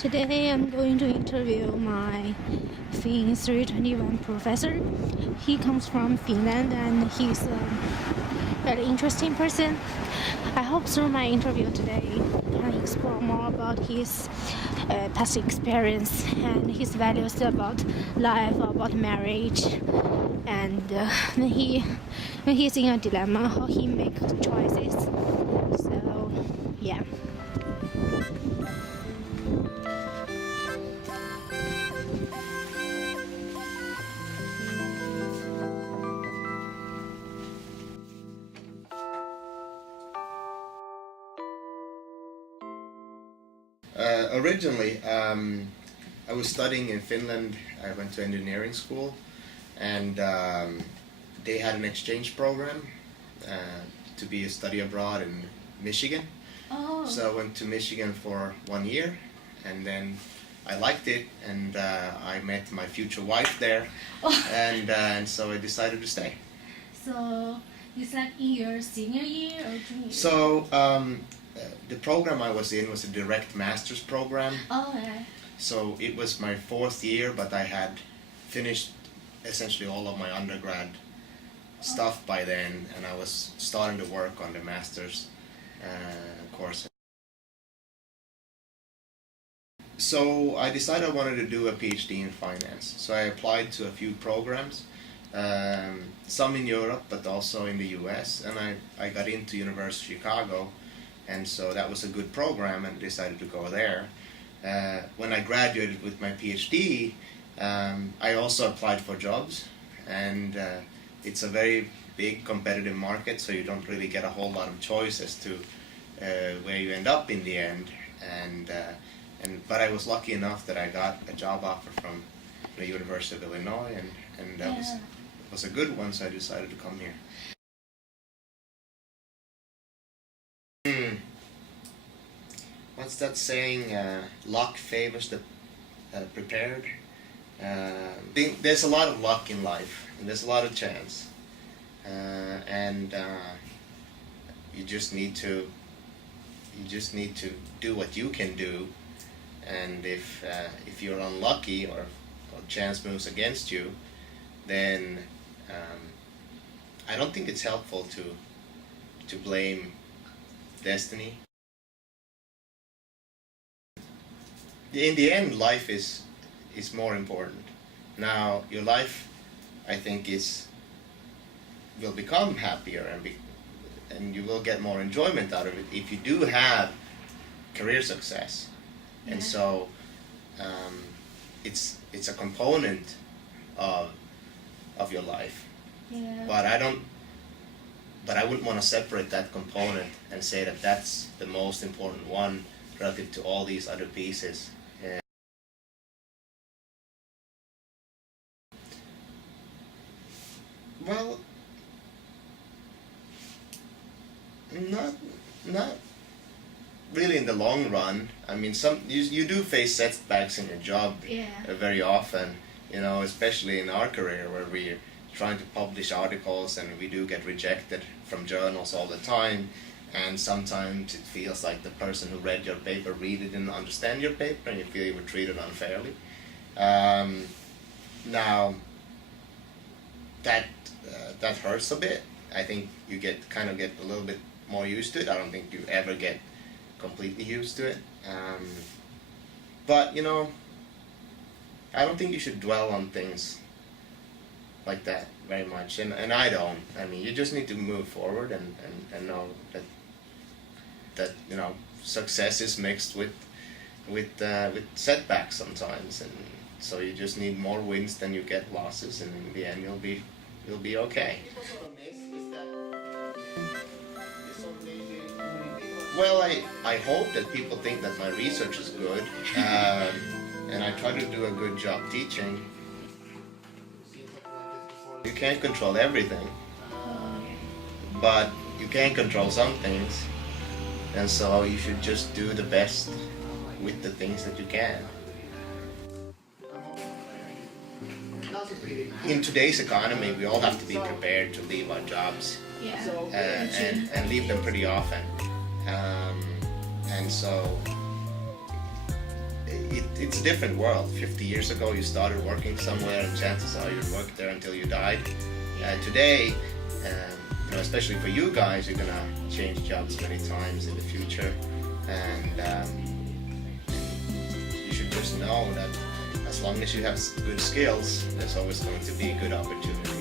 Today I'm going to interview my Fin 321 professor. He comes from Finland and he's a very interesting person. I hope through my interview today I can explore more about his past experience and his values about life, about marriage, and when he's in a dilemma, how he makes choices. So, yeah. Originally, I was studying in Finland. I went to engineering school, and they had an exchange program to be a study abroad in Michigan. Oh. So I went to Michigan for 1 year, and then I liked it, and I met my future wife there, and so I decided to stay. So it's like in your senior year or junior? So the program I was in was a direct master's program. Oh, yeah. So it was my 4th year, but I had finished essentially all of my undergrad stuff by then, and I was starting to work on the master's course. So I decided I wanted to do a PhD in finance. So I applied to a few programs, some in Europe, but also in the US, and I got into University of Chicago, and so that was a good program and decided to go there. When I graduated with my PhD, I also applied for jobs, and it's a very big competitive market, so you don't really get a whole lot of choices to where you end up in the end. But I was lucky enough that I got a job offer from the University of Illinois, and that was a good one, so I decided to come here. What's that saying? Luck favors the prepared. There's a lot of luck in life, and there's a lot of chance, and you just need to do what you can do. And if you're unlucky or chance moves against you, then I don't think it's helpful to blame destiny. In the end, life is more important. Now, your life, I think, will become happier and you will get more enjoyment out of it if you do have career success. Yeah. And so it's a component of your life. Yeah. But I wouldn't want to separate that component and say that that's the most important one relative to all these other pieces. Well, not really in the long run. I mean, you do face setbacks in your job very often. You know, especially in our career where we're trying to publish articles and we do get rejected from journals all the time. And sometimes it feels like the person who read your paper really didn't understand your paper, and you feel you were treated unfairly. Now, that hurts a bit. I think you get a little bit more used to it. I don't think you ever get completely used to it. But you know, I don't think you should dwell on things like that very much, and I don't. I mean, you just need to move forward and know that you know, success is mixed with setbacks sometimes, and so you just need more wins than you get losses, and in the end you'll be okay. Well, I hope that people think that my research is good, and I try to do a good job teaching. You can't control everything, but you can control some things, and so you should just do the best with the things that you can. In today's economy, we all have to be prepared to leave our jobs, and leave them pretty often. And so it's a different world. 50 years ago, you started working somewhere, and chances are you'd work there until you died. Today, especially for you guys, you're gonna change jobs many times in the future, and you should just know that as long as you have good skills, there's always going to be good opportunities.